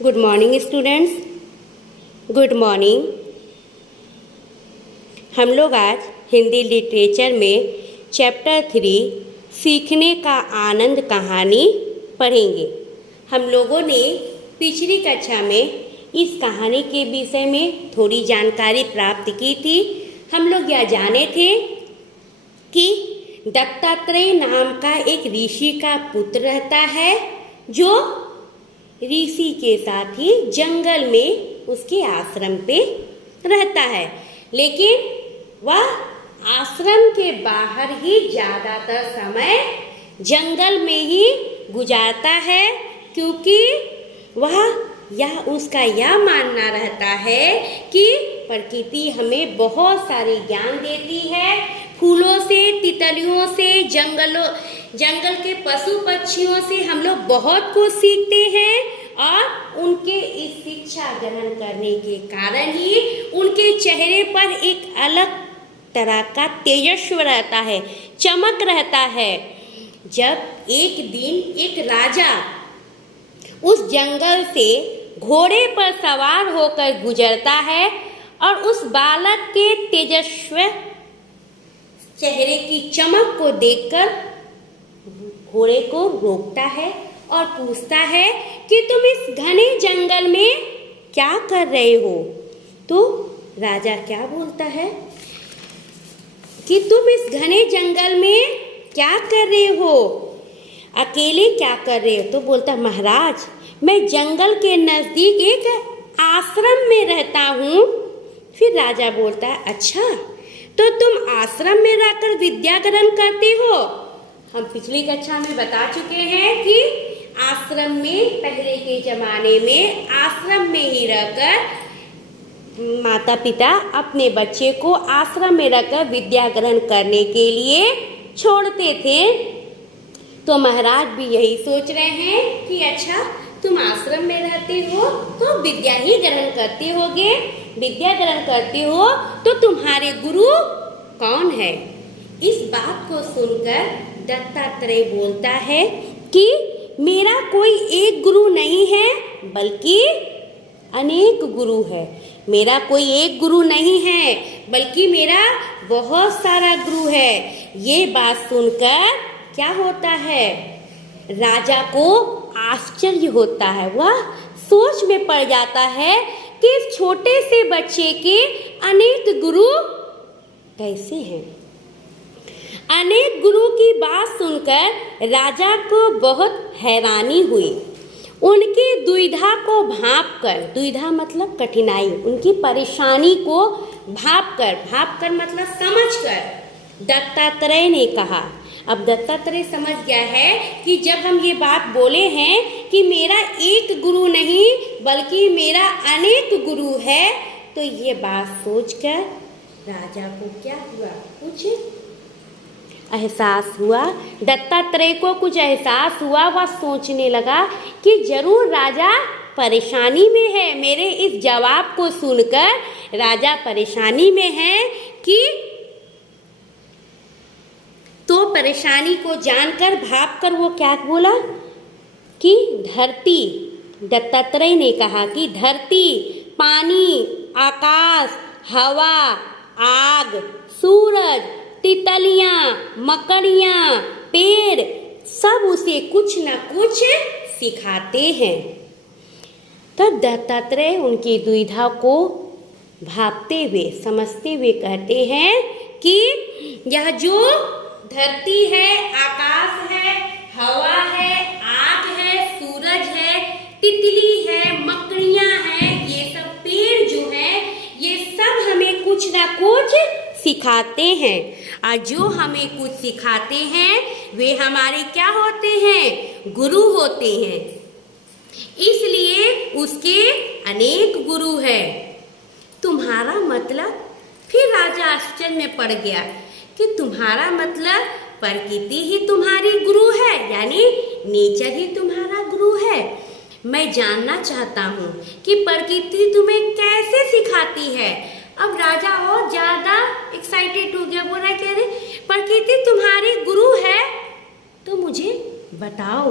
Good morning students, good morning. हम लोग आज हिंदी लिटरेचर में चैप्टर 3 सीखने का आनंद कहानी पढ़ेंगे। हम लोगों ने पिछली कक्षा में इस कहानी के विषय में थोड़ी जानकारी प्राप्त की थी। हम लोग यह जाने थे कि दत्तात्रेय नाम का एक ऋषि का पुत्र रहता है जो ऋषि के साथ ही जंगल में उसके आश्रम पे रहता है, लेकिन वह आश्रम के बाहर ही ज़्यादातर समय जंगल में ही गुजारता है, क्योंकि उसका यह मानना रहता है कि प्रकृति हमें बहुत सारे ज्ञान देती है। फूलों से, तितलियों से, जंगल के पशु पक्षियों से हम लोग बहुत कुछ सीखते हैं और उनके इस शिक्षा ग्रहण करने के कारण ही उनके चेहरे पर एक अलग तरह का तेजस्व रहता है, चमक रहता है। जब एक दिन एक राजा उस जंगल से घोड़े पर सवार होकर गुजरता है और उस बालक के तेजस्व चेहरे की चमक को देखकर घोड़े को रोकता है और पूछता है कि तुम इस घने जंगल में क्या कर रहे हो। तो राजा क्या बोलता है कि तुम इस घने जंगल में क्या कर रहे हो, अकेले क्या कर रहे हो। तो बोलता, महाराज मैं जंगल के नजदीक एक आश्रम में रहता हूँ। फिर राजा बोलता है, अच्छा तो तुम आश्रम में रहकर विद्या ग्रहण करते हो। हम पिछली कक्षा में बता चुके हैं कि आश्रम में पहले के जमाने में आश्रम में ही रहकर माता पिता अपने बच्चे को आश्रम में रहकर विद्या ग्रहण करने के लिए छोड़ते थे। तो महाराज भी यही सोच रहे हैं कि अच्छा तुम आश्रम में रहते हो तो विद्या ही ग्रहण करते होगे, विद्या ग्रहण करते हो तो तुम्हारे गुरु कौन है। इस बात को सुनकर दत्तात्रेय बोलता है कि मेरा कोई एक गुरु नहीं है बल्कि अनेक गुरु है। मेरा कोई एक गुरु नहीं है बल्कि मेरा बहुत सारा गुरु है। ये बात सुनकर क्या होता है, राजा को आश्चर्य होता है। वह सोच में पड़ जाता है कि इस छोटे से बच्चे के अनेक गुरु कैसे हैं। अनेक गुरु की बात सुनकर राजा को बहुत हैरानी हुई। उनकी दुविधा को भांपकर, दुविधा मतलब कठिनाई, उनकी परेशानी को भांपकर मतलब समझकर दत्तात्रेय ने कहा। अब दत्तात्रेय समझ गया है कि जब हम ये बात बोले हैं कि मेरा एक गुरु नहीं बल्कि मेरा अनेक गुरु है, तो ये बात सोचकर राजा को क्या हुआ, कुछ एहसास हुआ। दत्तात्रेय को कुछ एहसास हुआ। वह सोचने लगा कि जरूर राजा परेशानी में है। मेरे इस जवाब को सुनकर राजा परेशानी में है कि तो परेशानी को जानकर भांपकर वो क्या बोला कि धरती, दत्तात्रेय ने कहा कि धरती, पानी, आकाश, हवा, आग, सूरज, तितलियां, मकड़ियां, पेड़ सब उसे कुछ न कुछ सिखाते हैं। तब दत्तात्रेय उनकी दुविधा को भांपते हुए, समझते हुए कहते हैं कि यह जो धरती है, आकाश है, हवा है, आग है, सूरज है, तितली है, मकड़ियां हैं, ये सब पेड़ जो हैं, ये सब हमें कुछ ना कुछ सिखाते हैं। और जो हमें कुछ सिखाते हैं वे हमारे क्या होते हैं, गुरु होते हैं। इसलिए उसके अनेक गुरु हैं। तुम्हारा मतलब, फिर राजा आश्चर्य में पड़ गया कि तुम्हारा मतलब प्रकृति ही तुम्हारी गुरु है, यानी नेचर ही तुम्हारा गुरु है। मैं जानना चाहता हूँ कि प्रकृति तुम्हें कैसे सिखाती है। अब राजा और ज्यादा एक्साइटेड हो गया, बोल रहा है, कह रहे प्रकृति तुम्हारी गुरु है तो मुझे बताओ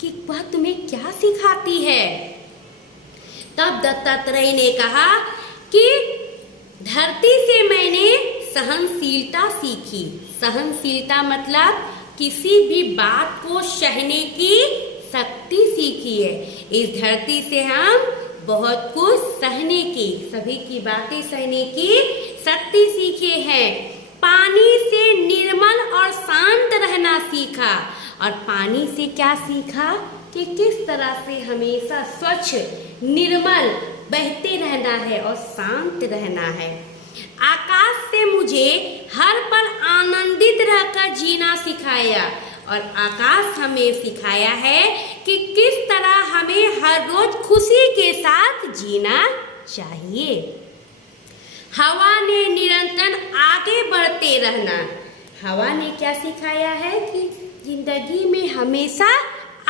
कि वह तुम्हें क्या सिखाती है। तब दत्तात्रेय ने कहा कि धरती से मैंने सहनशीलता सीखी। सहनशीलता मतलब किसी भी बात को सहने की शक्ति सीखी है। इस धरती से हम बहुत कुछ सहने की, सभी की बातें सहने की शक्ति सीखे हैं। पानी से निर्मल और शांत रहना सीखा। और पानी से क्या सीखा कि किस तरह से हमेशा स्वच्छ निर्मल बहते रहना है और शांत रहना है। आकाश से मुझे हर पल आनंदित रहकर जीना सिखाया। और आकाश हमें सिखाया है कि किस तरह हमें हर रोज खुशी के साथ जीना चाहिए। हवा ने निरंतर आगे बढ़ते रहना। हवा ने क्या सिखाया है कि जिंदगी में हमेशा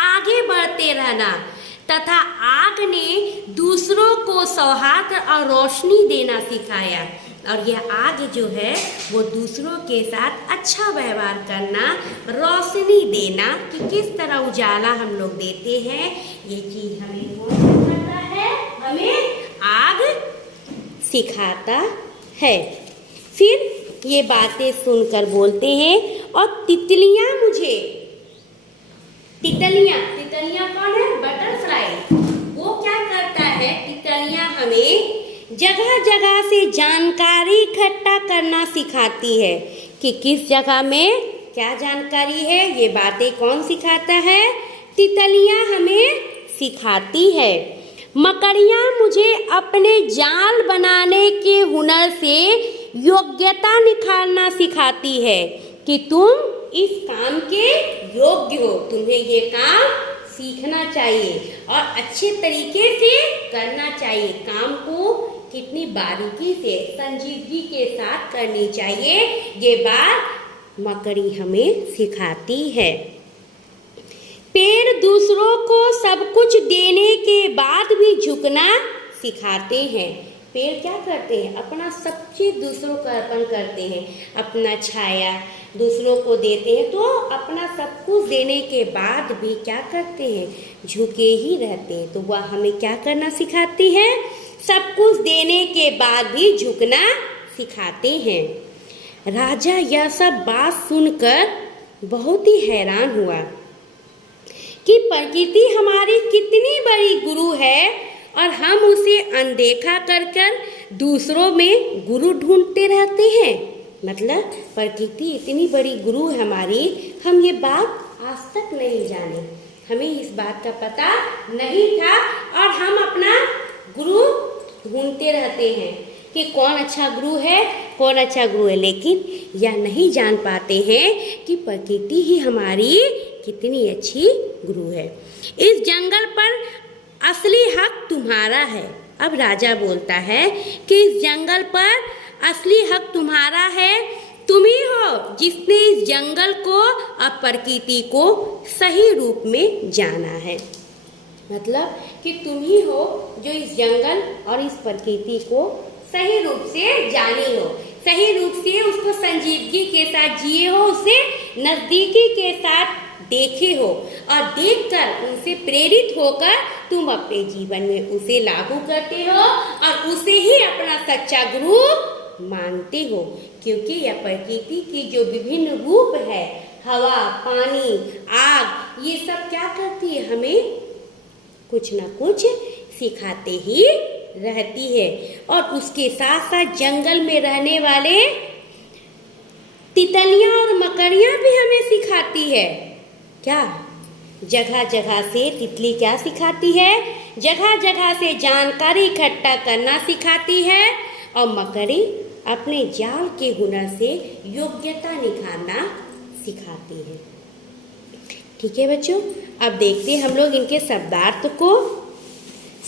आगे बढ़ते रहना। तथा आग ने दूसरों को सौहार्द और रोशनी देना सिखाया। और यह आग जो है वो दूसरों के साथ अच्छा व्यवहार करना, रोशनी देना, कि किस तरह उजाला हम लोग देते हैं, ये चीज हमें कौन सिखाता है? हमें आग सिखाता है। फिर ये बातें सुनकर बोलते हैं और तितलियां मुझे, तितलियां कौन है? बटरफ्लाई। वो क्या करता है? तितलियां हमें जगह जगह से जानकारी इकट्ठा करना सिखाती है कि किस जगह में क्या जानकारी है। ये बातें कौन सिखाता है? तितलियां हमें सिखाती है। मकड़ियां मुझे अपने जाल बनाने के हुनर से योग्यता निखारना सिखाती है कि तुम इस काम के योग्य हो, तुम्हें ये काम सीखना चाहिए और अच्छे तरीके से करना चाहिए। काम को कितनी बारीकी से, संजीदगी के साथ करनी चाहिए, ये बात मकड़ी हमें सिखाती है। पेड़ दूसरों को सब कुछ देने के बाद भी झुकना सिखाते हैं। पेड़ क्या करते हैं? अपना सब चीज दूसरों को अर्पण करते हैं। अपना छाया दूसरों को देते हैं, तो अपना सब कुछ देने के बाद भी क्या करते हैं? झुके ही रहते हैं। तो वह हमें क्या करना सिखाती है? सब कुछ देने के बाद भी झुकना सिखाते हैं। राजा यह सब बात सुनकर बहुत ही हैरान हुआ कि प्रकृति हमारी कितनी बड़ी गुरु है और हम उसे अनदेखा कर कर दूसरों में गुरु ढूंढते रहते हैं। मतलब प्रकृति इतनी बड़ी गुरु है हमारी, हम ये बात आज तक नहीं जाने, हमें इस बात का पता नहीं था और हम अपना गुरु ढूंढते रहते हैं कि कौन अच्छा गुरु है, कौन अच्छा गुरु है, लेकिन यह नहीं जान पाते हैं कि प्रकृति ही हमारी कितनी अच्छी गुरु है। इस जंगल पर असली हक तुम्हारा है। अब राजा बोलता है कि इस जंगल पर असली हक तुम्हारा है। तुम ही हो जिसने इस जंगल को और प्रकृति को सही रूप में जाना है। मतलब कि तुम ही हो जो इस जंगल और इस प्रकृति को सही रूप से जाने हो, सही रूप से उसको संजीदगी के साथ जिए हो, उसे नजदीकी के साथ देखे हो और देखकर उनसे प्रेरित होकर तुम अपने जीवन में उसे लागू करते हो और उसे ही अपना सच्चा गुरु मानते हो। क्योंकि यह प्रकृति की जो विभिन्न रूप है, हवा, पानी, आग, ये सब क्या करती है? हमें कुछ न कुछ सिखाते ही रहती है। और उसके साथ साथ जंगल में रहने वाले तितलियां और मकड़ियां भी हमें सिखाती है। क्या? जगह जगह से तितली क्या सिखाती है? जगह जगह से जानकारी इकट्ठा करना सिखाती है और मकड़ी अपने जाल के हुनर से योग्यता निखारना सिखाती है। ठीक है बच्चों, अब देखते हैं हम लोग इनके शब्दार्थ को।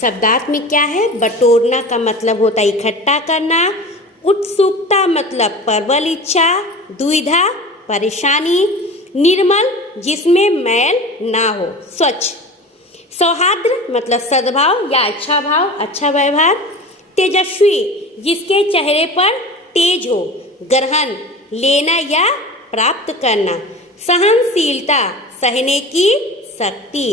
शब्दार्थ में क्या है? बटोरना का मतलब होता है इकट्ठा करना, उत्सुकता मतलब प्रबल इच्छा, दुविधा परेशानी, निर्मल जिसमें मैल ना हो, स्वच्छ, सौहार्द मतलब सद्भाव या अच्छा भाव, अच्छा व्यवहार, तेजस्वी जिसके चेहरे पर तेज हो, ग्रहण लेना या प्राप्त करना, सहनशीलता सहने की शक्ति,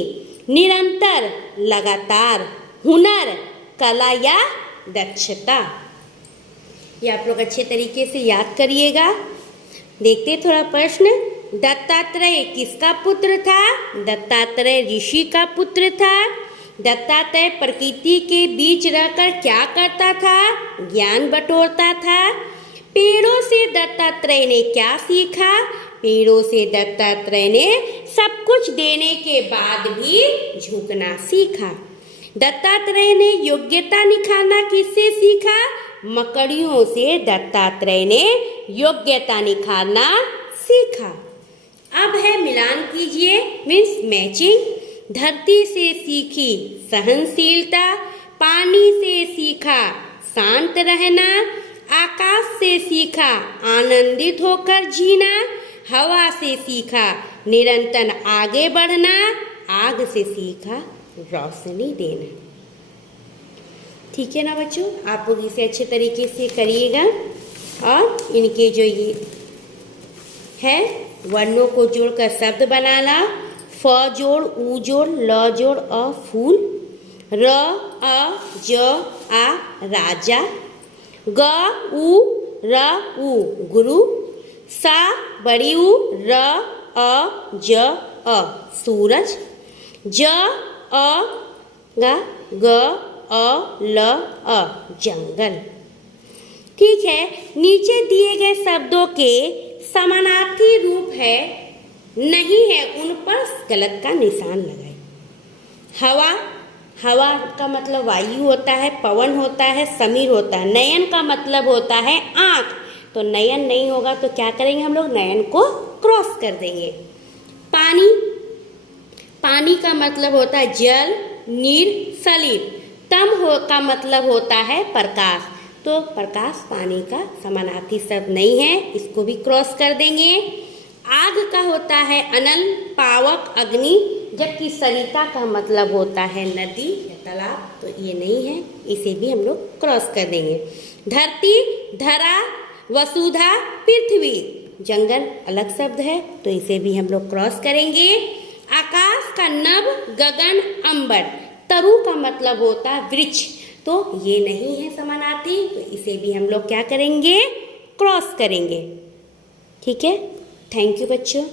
निरंतर लगातार, हुनर कला या दक्षता। ये आप लोग अच्छे तरीके से याद करिएगा। देखते थोड़ा प्रश्न। दत्तात्रेय किसका पुत्र था? दत्तात्रेय ऋषि का पुत्र था। दत्तात्रेय प्रकृति के बीच रहकर क्या करता था? ज्ञान बटोरता था। पेड़ों से दत्तात्रेय ने क्या सीखा? पेड़ों से दत्तात्रेय ने सब कुछ देने के बाद भी झुकना सीखा। दत्तात्रेय ने योग्यता निखारना किससे सीखा? मकड़ियों से दत्तात्रेय ने योग्यता निखारना सीखा। अब है मिलान कीजिए, मीन्स मैचिंग। धरती से सीखी सहनशीलता, पानी से सीखा शांत रहना, आकाश से सीखा आनंदित होकर जीना, हवा से सीखा निरंतर आगे बढ़ना, आग से सीखा रोशनी देना। ठीक है ना बच्चों, आप लोग इसे अच्छे तरीके से करिएगा। और इनके जो ये है वर्णों को जोड़कर शब्द बनाना। फ जोड़, उ जोड़, ल जोड़, अ फूल, र अ ज आ राजा, ग उ र उ गुरु, सा बड़ी उ र अ ज अ सूरज, ज अ ग अ ल अ जंगल। ठीक है, नीचे दिए गए शब्दों के समानार्थी रूप है नहीं है, उन पर गलत का निशान लगाए। हवा, हवा का मतलब वायु होता है, पवन होता है, समीर होता है। नयन का मतलब होता है आँख, तो नयन नहीं होगा तो क्या करेंगे हम लोग? नयन को क्रॉस कर देंगे। पानी, पानी का मतलब होता है जल, नीर, सलील। का मतलब होता है प्रकाश, तो प्रकाश पानी का समानार्थी शब्द नहीं है, इसको भी क्रॉस कर देंगे। आग का होता है अनल, पावक, अग्नि, जबकि सरिता का मतलब होता है नदी या तालाब, तो ये नहीं है, इसे भी हम लोग क्रॉस कर देंगे। धरती, धरा, वसुधा, पृथ्वी, जंगल अलग शब्द है, तो इसे भी हम लोग क्रॉस करेंगे। आकाश का नभ, गगन, अंबर, तरु का मतलब होता है वृक्ष, तो ये नहीं है समानार्थी, तो इसे भी हम लोग क्या करेंगे? क्रॉस करेंगे। ठीक है, थैंक यू बच्चों।